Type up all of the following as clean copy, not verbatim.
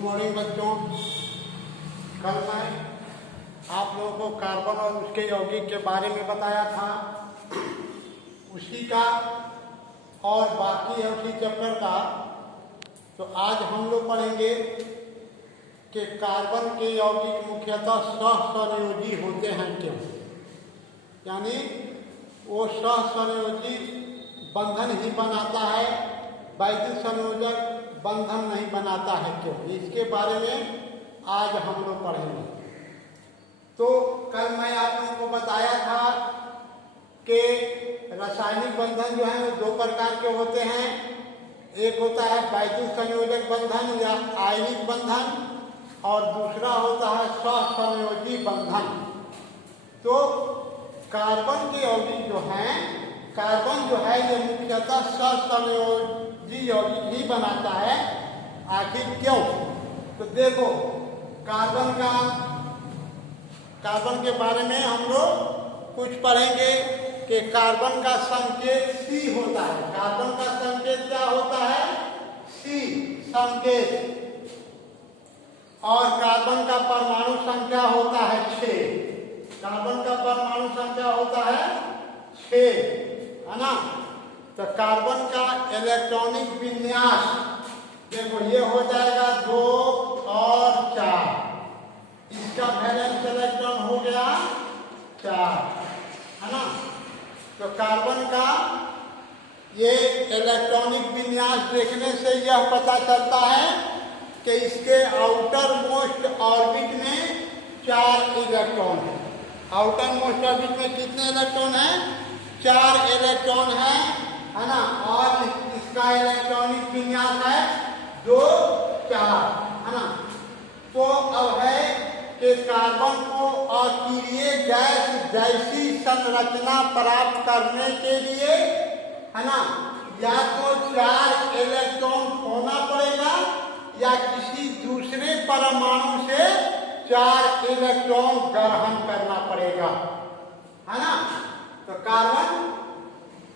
Morning बच्चों। कल मैं आप लोगों को कार्बन और उसके यौगिक के बारे में बताया था, उसी का और बाकी है उसी चैप्टर का। तो आज हम लोग पढ़ेंगे कि कार्बन के यौगिक मुख्यतः सहसंयोजी होते हैं क्यों, यानी वो सहसंयोजी बंधन ही बनाता है, वैद्युत संयोजक बंधन नहीं बनाता है क्यों, इसके बारे में आज हम लोग पढ़ेंगे। तो कल मैं आप लोगों को बताया था कि रासायनिक बंधन जो है वो दो प्रकार के होते हैं। एक होता है वैद्युत संयोजक बंधन या आयनिक बंधन, और दूसरा होता है सहसंयोजी बंधन। तो कार्बन के यौगिक जो हैं, कार्बन जो है ये मुख्यतः सहसंयोजी यौगिक ही बनाता है। आखिर क्यों? तो देखो, कार्बन के बारे में हम लोग कुछ पढ़ेंगे कि कार्बन का संकेत C होता है। कार्बन का संकेत क्या होता है? C संकेत। और कार्बन का परमाणु संख्या होता है 6। कार्बन का परमाणु संख्या होता है 6, है ना। तो कार्बन का इलेक्ट्रॉनिक विन्यास देखो, ये हो जाएगा 2 और 4। इसका वैलेंस इलेक्ट्रॉन हो गया 4, है ना। तो कार्बन का ये इलेक्ट्रॉनिक विन्यास देखने से यह पता चलता है कि इसके आउटर मोस्ट ऑर्बिट में 4 इलेक्ट्रॉन है। आउटर मोस्ट ऑर्बिट में कितने इलेक्ट्रॉन हैं? 4 इलेक्ट्रॉन है ना। और इसका इलेक्ट्रॉनिक विन्यास है 2, 4, है ना। तो अब है कि कार्बन को अक्रिय गैस जैसी संरचना प्राप्त करने के लिए, है ना, या तो 4 इलेक्ट्रॉन खोना पड़ेगा या किसी दूसरे परमाणु से 4 इलेक्ट्रॉन ग्रहण करना पड़ेगा, है ना। तो कार्बन,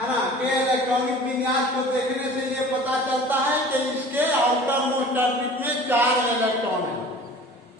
है ना, के इलेक्ट्रॉनिक विन्यास को देखने से ये पता चलता है कि इसके आउटर मोस्ट ऑर्बिट में 4 इलेक्ट्रॉन है।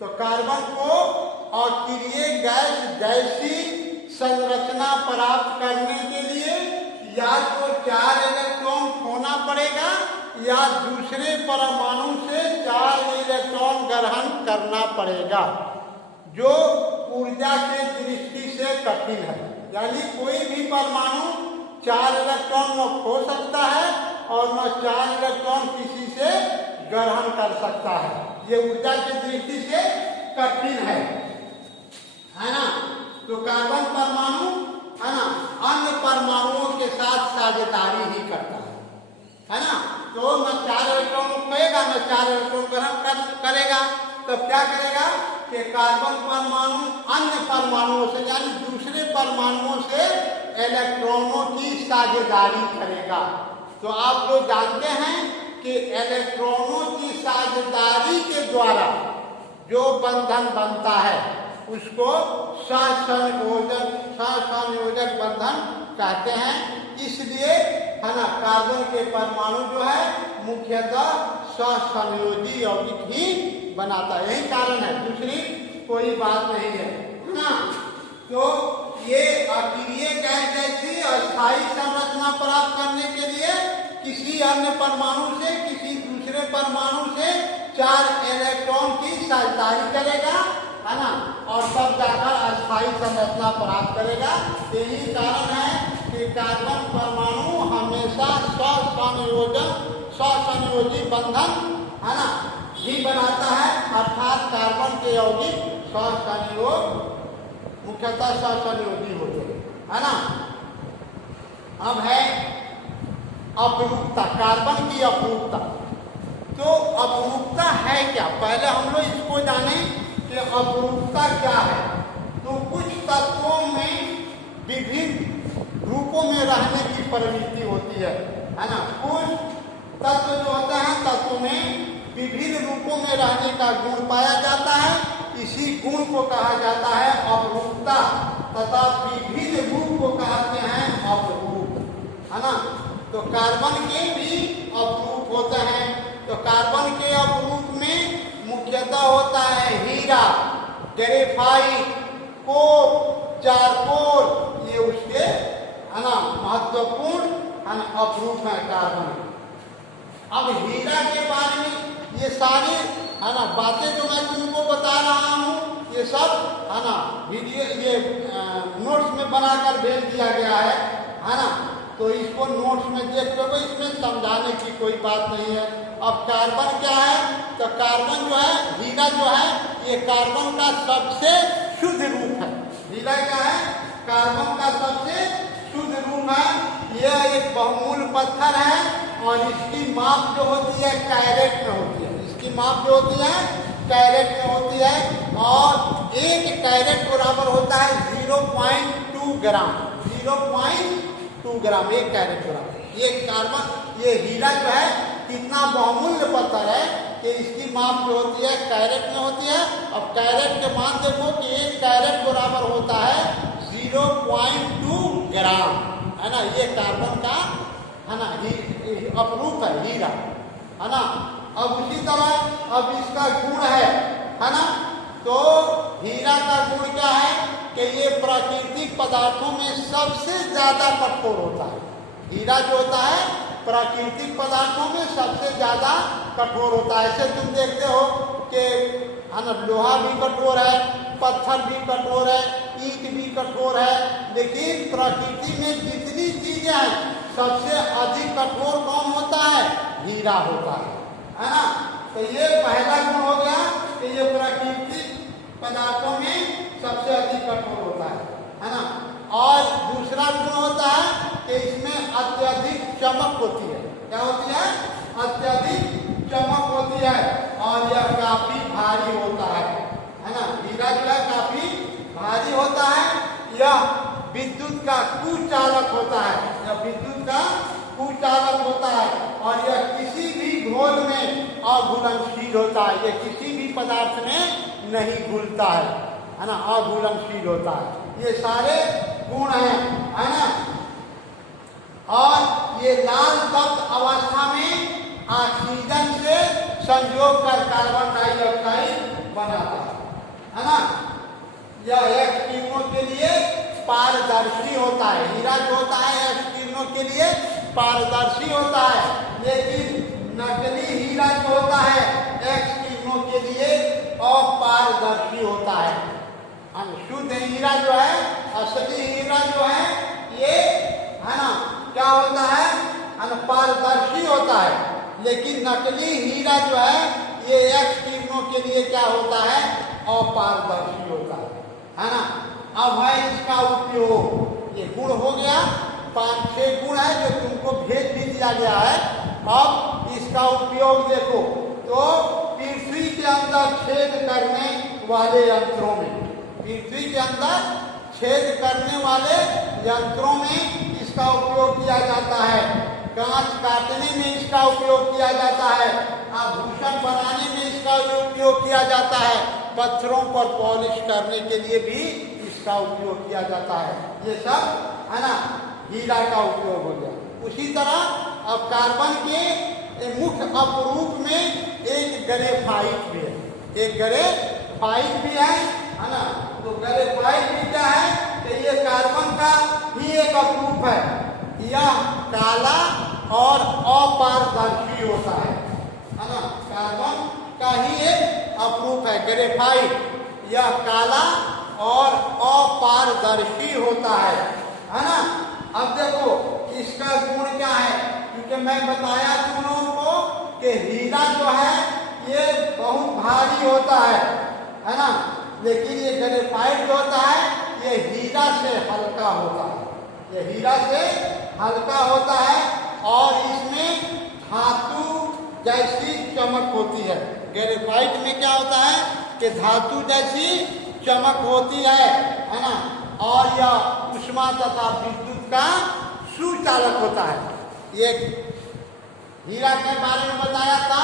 तो कार्बन को अक्रिय गैस जैसी संरचना प्राप्त करने के लिए या तो 4 इलेक्ट्रॉन खोना पड़ेगा या दूसरे परमाणु से 4 इलेक्ट्रॉन ग्रहण करना पड़ेगा, जो ऊर्जा के दृष्टि से कठिन है। यानी कोई भी परमाणु 4 इलेक्ट्रॉन न खो सकता है और न 4 इलेक्ट्रॉन किसी से ग्रहण कर सकता है। ये ऊर्जा की दृष्टि से कठिन है ना। तो कार्बन परमाणु, है ना, अन्य परमाणुओं के साथ साझेदारी ही करता है ना। तो न 4 इलेक्ट्रॉन खोएगा न 4 इलेक्ट्रॉन ग्रहण करेगा। तो क्या करेगा कि कार्बन परमाणु अन्य परमाणुओं से, यानी दूसरे परमाणुओं से इलेक्ट्रॉनों की साझेदारी करेगा। तो आप लोग जानते हैं कि इलेक्ट्रॉनों की साझेदारी के द्वारा जो बंधन बनता है उसको सहसंयोजक बंधन कहते हैं। इसलिए, है ना, कार्बन के परमाणु जो है मुख्यतः सहसंयोजी यौगिक ही बनाता है। यही कारण है, दूसरी कोई बात नहीं है ना। तो ये अक्रिय गैस जैसी अस्थायी संरचना प्राप्त करने के लिए किसी अन्य परमाणु से, किसी दूसरे परमाणु से 4 इलेक्ट्रॉन की साझेदारी करेगा, है ना, और तब जाकर अस्थायी संरचना प्राप्त करेगा। यही कारण है कि कार्बन परमाणु हमेशा सहसंयोजी बंधन, है ना, ही बनाता है। अर्थात कार्बन के यौगिक मुख्यतः सहसंयोजी होते हैं, है ना। अब है अपरूपता, कार्बन की अपरूपता। तो अपरूपता है क्या? पहले हम लोग इसको जाने कि अपरूपता क्या है। तो कुछ तत्वों में विभिन्न रूपों में रहने की प्रवृत्ति होती है ना। कुछ तत्व जो होते हैं, तत्व में विभिन्न रूपों में रहने का गुण पाया जाता है। इसी गुण को कहा जाता है अपरूपता, तथा विभिन्न रूप को कहते हैं अपरूप, है ना। तो कार्बन के भी अपरूप होते हैं। तो कार्बन के अपरूप में हीरा, ग्रेफाइट, कोक, चारकोल, ये उसके है ना महत्वपूर्ण है ना अपरूप है कार्बन। अब हीरा के बारे में ये सारे है ना बातें जो मैं तुमको बता रहा हूँ, ये सब है ना वीडियो ये नोट्स में बनाकर भेज दिया गया है ना। तो इसको नोट्स में देख लो, इसमें समझाने की कोई बात नहीं है। अब कार्बन क्या है, तो कार्बन जो है, हीरा जो है, ये कार्बन का सबसे शुद्ध रूप है। हीरा क्या है, कार्बन का सबसे शुद्ध रूप है। यह एक बहुमूल्य पत्थर है और इसकी माप जो होती है कैरेट में होती है। इसकी माप जो होती है कैरेट में होती है और एक कैरेट बराबर होता है 0.2 ग्राम। 0.2 ग्राम एक कैरेट बराबर। ये कार्बन, ये हीरा जो है कितना बहुमूल्य पत्थर है कि इसकी माप जो होती है कैरेट में होती है। अब कैरेट के मान देखो कि एक कैरेट बराबर होता है 0.2 ग्राम, है ना। ये कार्बन का है ना अपरूप है हीरा, है ना। अब उसी तरह अब इसका गुण है ना। तो हीरा का गुण क्या है कि ये प्राकृतिक पदार्थों में सबसे ज्यादा कठोर होता है। हीरा जो होता है प्राकृतिक पदार्थों में सबसे ज्यादा कठोर होता है। ऐसे तुम देखते हो कि है ना लोहा भी कठोर है, पत्थर भी कठोर है, ईंट भी कठोर है, लेकिन प्रकृति में जितनी चीजें हैं सबसे अधिक कठोर कौन होता है, हीरा होता है ना। तो ये पहला गुण हो गया कि ये प्राकृतिक पदार्थों में सबसे अधिक कठोर होता है ना। और दूसरा गुण होता है कि इसमें अत्यधिक चमक होती है। क्या होती है, अत्यधिक चमक होती है और यह काफी भारी होता है ना। हीरा जो है काफी भारी होता है। यह विद्युत का कुचालक होता है, यह विद्युत का कुचालक होता है और यह किसी भी घोल में अघुलनशील होता है। यह किसी भी पदार्थ में नहीं घुलता है ना, अघुलनशील होता है। ये सारे गुण हैं, है ना। और ये लाल तप्त अवस्था में ऑक्सीजन से संयोग कर कार्बन डाइऑक्साइड बनाता है ना। यह एक्स किरणों के लिए पारदर्शी होता है। हीरा जो होता है एक्स किरणों के लिए पारदर्शी होता है, लेकिन नकली हीरा जो होता है एक्स किरणों के लिए अपारदर्शी होता है। शुद्ध हीरा जो है, असली हीरा जो है, ये है ना क्या होता है, पारदर्शी होता है। लेकिन नकली हीरा जो है ये एक्स किरणों के लिए क्या होता है, अपारदर्शी होता है ना। अब है इसका उपयोग। ये गुण हो गया, 5-6 गुण है जो तुमको भेज भी दिया गया है। अब इसका उपयोग देखो, तो पृथ्वी के अंदर छेद करने वाले यंत्रों में, पृथ्वी के अंदर छेद करने वाले यंत्रों में इसका उपयोग किया जाता है। कांच काटने में इसका उपयोग किया जाता है, आभूषण बनाने में इसका उपयोग किया जाता है, पत्थरों पर पॉलिश करने के लिए भी इसका उपयोग किया जाता है। ये सब है ना हीरा का उपयोग हो गया। उसी तरह अब कार्बन के मुख्य अपरूप में एक ग्रेफाइट भी है, एक ग्रेफाइट भी है ना। तो ग्रेफाइट भी क्या है कि ये कार्बन का ही एक अपरूप है। यह काला और अपारदर्शी होता है ना। कार्बन का ही एक अपरूप है ग्रेफाइट। यह काला और अपारदर्शी होता है ना। अब देखो इसका गुण क्या है, क्योंकि मैं बताया तुम लोगों को कि हीरा जो है ये बहुत भारी होता है ना। लेकिन ये ग्रेफाइट जो होता है ये हीरा से हल्का होता है, ये हीरा से हल्का होता है और इसमें धातु जैसी चमक होती है। ग्रेफाइट में क्या होता है कि धातु जैसी चमक होती है ना। और यह ऊष्मा तथा विद्युत का सुचालक होता है। ये हीरा के बारे में बताया था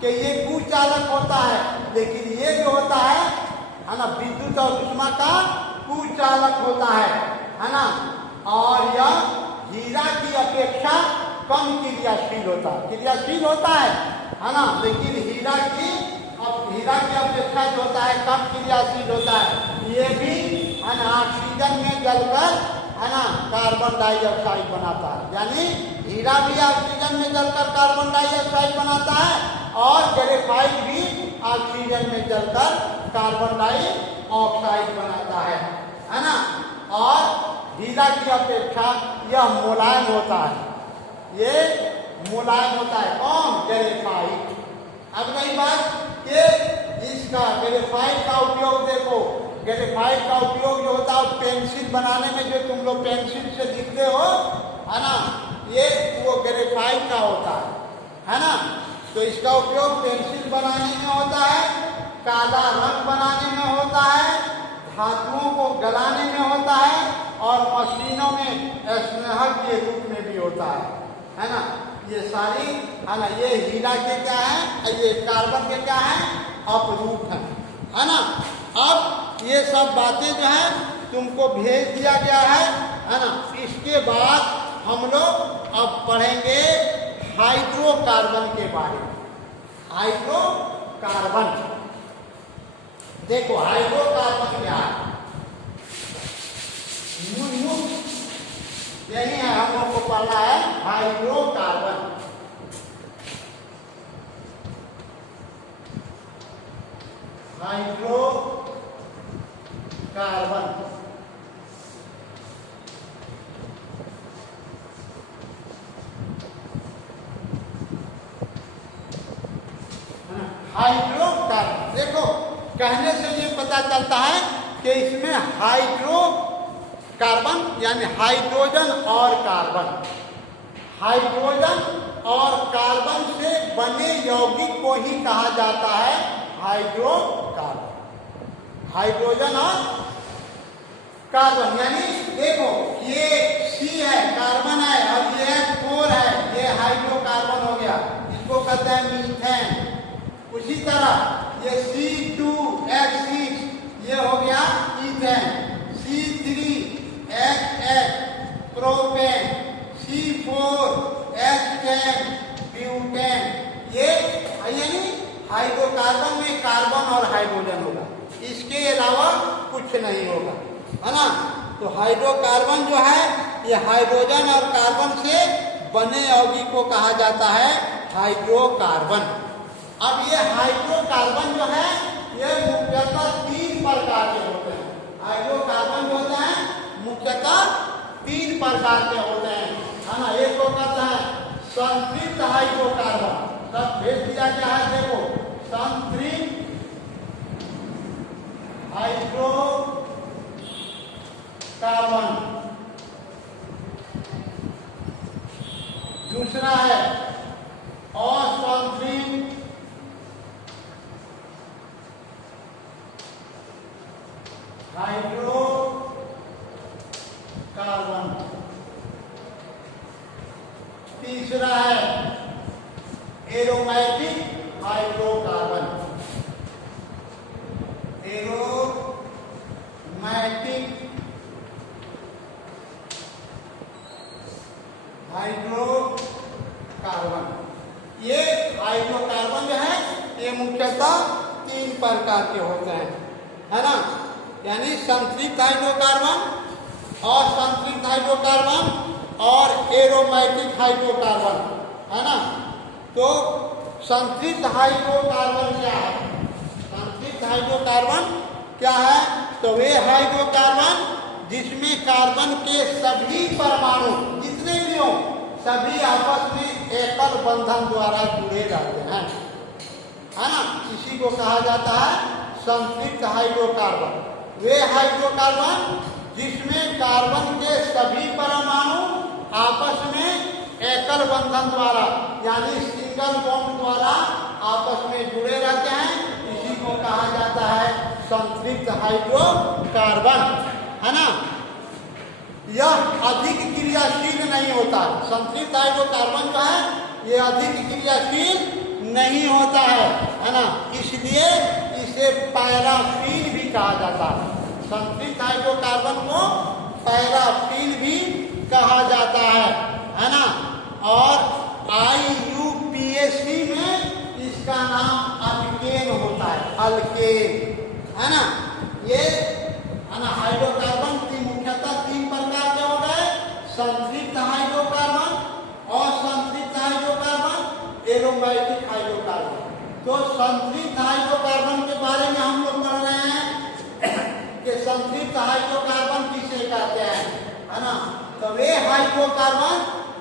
कि ये कुचालक होता है, लेकिन ये जो होता है ना विद्युत और ऊष्मा का कुचालक होता है ना। और यह हीरा की अपेक्षा कम क्रियाशील होता है, क्रियाशील होता है ना। लेकिन हीरा की अपेक्षा जो होता है कम क्रियाशील होता है, ये भी है ना ऑक्सीजन में जलकर है ना कार्बन डाइऑक्साइड बनाता है। यानी हीरा भी ऑक्सीजन में जलकर कार्बन डाइऑक्साइड बनाता है और ग्रेफाइट भी ऑक्सीजन में जलकर कार्बन डाइऑक्साइड बनाता है ना। और हीरा की अपेक्षा यह मुलायम होता है, ये मुलायम होता है। कौन? ग्रेफाइट। अब रही बात कि इसका ग्रेफाइट का उपयोग देखो, ग्रेफाइट का उपयोग जो होता है पेंसिल बनाने में, जो तुम लोग पेंसिल से लिखते हो है ना, ये वो ग्रेफाइट का होता है ना। तो इसका उपयोग पेंसिल बनाने में होता है, काला रंग बनाने में होता है, धातुओं को गलाने में होता है और मशीनों में स्नेहक के रूप में भी होता है ना। ये सारी है ना, ये हीरा के क्या है, ये कार्बन के क्या है, अपरूप है ना। अब ये सब बातें जो है तुमको भेज दिया गया है ना। इसके बाद हम लोग अब पढ़ेंगे हाइड्रोकार्बन के बारे में। हाइड्रोकार्बन देखो, हाइड्रोकार्बन क्या है, यही है हम लोग को पढ़ना है हाइड्रोकार्बन। हाइड्रोकार्बन हाइड्रोकार्बन देखो, कहने से ये पता चलता है कि इसमें हाइड्रोकार्बन यानी हाइड्रोजन और कार्बन, हाइड्रोजन और कार्बन से बने यौगिक को ही कहा जाता है हाइड्रोकार्बन। हाइड्रोजन और कार्बन यानी देखो, ये C है, कार्बन है, और ये H4 है, ये हाइड्रोकार्बन हो गया, इसको कहते हैं मीथेन। उसी तरह ये C2H6 ये हो गया ethane, C3H8 propane, C4H10 butane. ये यानी हाइड्रोकार्बन में कार्बन और हाइड्रोजन होगा, इसके अलावा कुछ नहीं होगा, है ना। तो हाइड्रोकार्बन जो है ये हाइड्रोजन और कार्बन से बने यौगिक को कहा जाता है हाइड्रोकार्बन। अब ये हाइड्रोकार्बन जो है ये मुख्यतः 3 प्रकार के होते हैं। हाइड्रोकार्बन जो होते हैं मुख्यतः 3 प्रकार के होते हैं, है ना। एक को कहता है संतृप्त हाइड्रोकार्बन, सब भेज दिया गया है देखो, संतृप्त हाइड्रोकार्बन। दूसरा है असंतृप्त हाइड्रोकार्बन। तीसरा है एरोमेटिक हाइड्रोकार्बन। Aromatic hydrocarbon. ये हाइड्रोकार्बन जो है ये मुख्यतः 3 प्रकार के होते हैं, है ना। यानी संतृप्त हाइड्रोकार्बन, असंतृप्त हाइड्रोकार्बन और एरोमेटिक हाइड्रोकार्बन, है ना। तो संतृप्त हाइड्रोकार्बन क्या है? संतृप्त हाइड्रोकार्बन क्या है? तो वे हाइड्रोकार्बन जिसमें कार्बन के सभी परमाणु जितने भी हो सभी आपस में एकल बंधन द्वारा जुड़े रहते हैं, है ना। इसी को कहा जाता है संतृप्त हाइड्रोकार्बन। वे हाइड्रोकार्बन जिसमें कार्बन के सभी परमाणु आपस में एकल बंधन द्वारा यानी सिंगल बॉन्ड द्वारा आपस में जुड़े रहते हैं, इसी को कहा जाता है संतृप्त हाइड्रोकार्बन, है ना। यह अधिक क्रियाशील नहीं होता है। संतृप्त हाइड्रोकार्बन जो है ये अधिक क्रियाशील नहीं होता है ना। इसलिए इसे पैराफिन भी कहा जाता है। संतृप्त हाइड्रोकार्बन को पैराफिन भी कहा जाता है ना। और IUPAC में इसका नाम अल्केन होता है। अल्केन, है ना। ये है ना हाइड्रोकार्बन की मुख्यतः 3 प्रकार के हो गए, संतृप्त हाइड्रोकार्बन, असंतृप्त हाइड्रोकार्बन, एरोमेटिक हाइड्रोकार्बन। तो संतृप्त हाइड्रोकार्बन के बारे में हम लोग पढ़ रहे हैं कि संतृप्त हाइड्रोकार्बन किसे कहते हैं, है ना। तो वे हाइड्रोकार्बन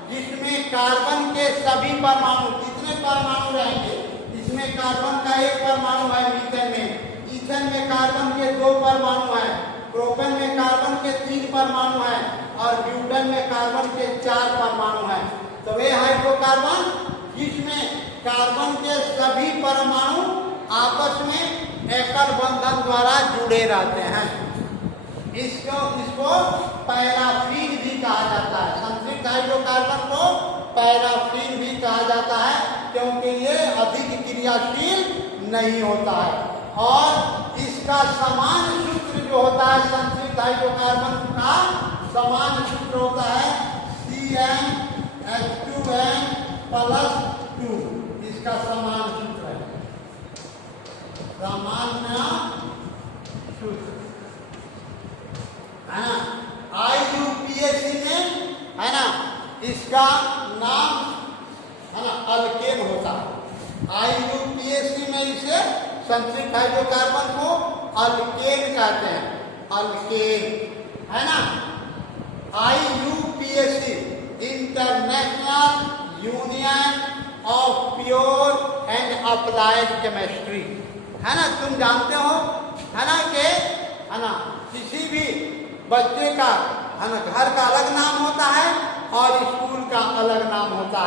जिसमें कार्बन के सभी परमाणु, कितने परमाणु रहेंगे, इसमें कार्बन का 1 परमाणु है मीथेन में, ईथेन में कार्बन के 2 परमाणु हैं, प्रोपेन में कार्बन के 3 परमाणु हैं और ब्यूटेन में कार्बन के 4 परमाणु हैं। तो वे हाइड्रोकार्बन जिसमें कार्बन के सभी परमाणु आपस में एकल बंधन द्वारा जुड़े रहते हैं, इसको पैराफिन भी कहा जाता है। संतृप्त हाइड्रोकार्बन को पैराफिन भी कहा जाता है क्योंकि ये अधिक क्रियाशील नहीं होता है। और इसका समान सूत्र जो होता है संतृप्त हाइड्रोकार्बन का समान सूत्र होता है CnH2n+2, इसका समान सूत्र है, सामान्य सूत्र, है ना। IUPAC में, है ना, इसका नाम, है ना, अल्केन होता है। IUPAC में इसे संतृप्त हाइड्रोकार्बन को अल्केन कहते हैं, अल्केन, है ना। IUPAC international union of pure and applied chemistry, है ना। तुम जानते हो, है ना, कि, है ना, किसी भी बच्चे का, है ना, घर का अलग नाम होता है और स्कूल का अलग नाम होता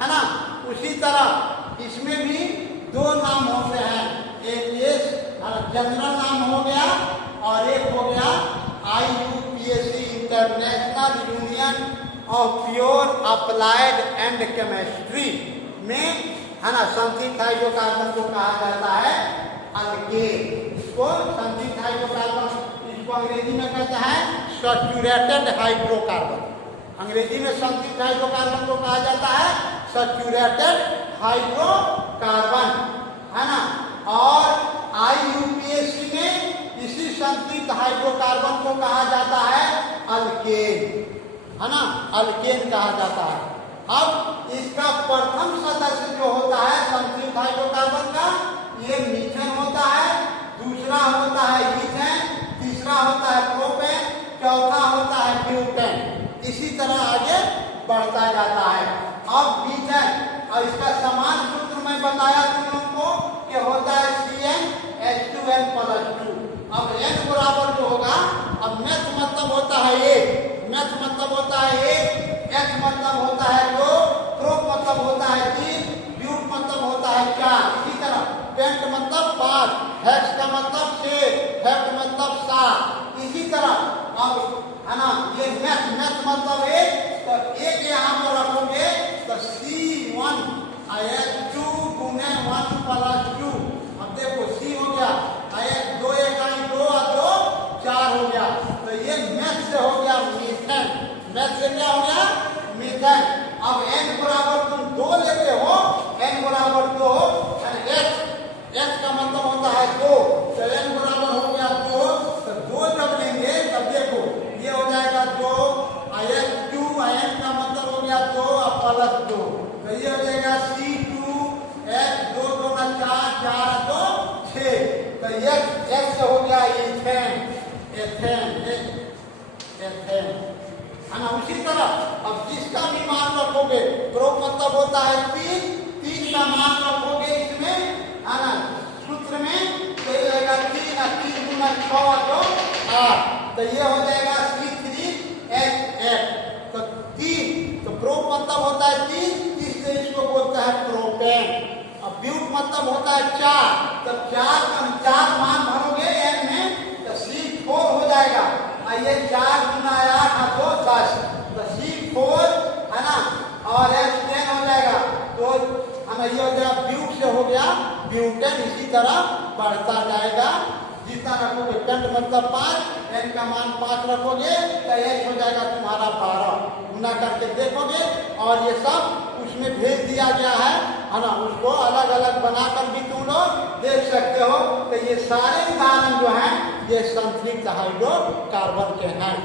है ना। उसी तरह इसमें भी 2 नाम होते हैं, एक जनरल नाम हो गया और एक हो गया IUPAC international union of pure applied and chemistry में, है ना, संतृप्त हाइड्रोकार्बन को कहा जाता है अल्केन। इसको संतृप्त हाइड्रोकार्बन, इसको अंग्रेजी में कहते हैं सैचुरेटेड हाइड्रोकार्बन। अंग्रेजी में संतृप्त हाइड्रोकार्बन को कहा जाता है सैचुरेटेड हाइड्रोकार्बन, है ना। और IUPAC में इसी संतृप्त हाइड्रोकार्बन को कहा जाता है अल्केन, है ना, अल्केन कहा जाता है। अब इसका प्रथम सदस्य जो होता है संतृप्त हाइड्रोकार्बन का, ये मीथेन होता है, दूसरा होता है ईथेन, तीसरा होता है प्रोपेन, चौथा होता है ब्यूटेन। इसी तरह आगे बढ़ता जाता है। अब मीथेन, और इसका समान सूत्र मैं बताया तुम लोगों को कि होता है CnH2n+2। अब n बराबर जो होगा, अब मैथ मतलब होता है 1, मैथ मतलब होता है 1, H मतलब होता है 2, प्रोप मतलब होता है 3, ब्यूट मतलब होता है 4। इसी तरह पेंट मतलब 5, हेक्स का मतलब 6, हेक्ट मतलब 7। इसी तरह अब, है ना, ये मैथ मतलब 1, तो 1 यहाँ पर रखोगे तो C1H2 गुने 1+2। अब देखो C हो गया, 2 1 2 और 2 4 हो गया। तो ये मैथ से हो गया मीथेन, मैथ से क्या हो गया मीथेन। अब n बराबर तुम 2 लेते हो, n बराबर 2, H का मतलब होता है 2, तो n बराबर हो गया 2, तो 2 जब लेंगे तब देखो ये हो जाएगा 2, H2 n का मतलब हो गया 2 और +2, तो ये हो जाएगा C2H2 2 4 4 2 6। तो ये H से हो गया इथेन, एथेन, है ना। उसी तरह अब जिसका भी मान रखोगे, प्रोप मतलब होता है 3 का मान रखोगे इसमें, है ना, सूत्र में, तो ये रहेगा 3 और 3 गुना 6 तो 8, तो ये हो जाएगा C3H8। तो 3, तो प्रोप मतलब होता है 3, इससे इसको बोलता है प्रोपेन। अब ब्यूट मतलब होता है 4, तो 4 मान भरोगे n में तो C4 हो जाएगा। ये 4 गुना 8 2 10, तो C4, है ना, और H10 हो जाएगा। तो हमें ये हो गया ब्यूट से हो गया ब्यूटेन। इसी तरह बढ़ता जाएगा, जितना रखोगे, पेंट मतलब 5, n का मान 5 रखोगे तो H हो जाएगा तुम्हारा 12। गुना करके देखोगे और ये सब उसमें भेज दिया गया है ना। उसको अलग अलग बनाकर भी तुम लोग देख सकते सकते हो। तो ये सारे उदाहरण जो हैं ये संतृप्त हाइड्रोकार्बन के हैं।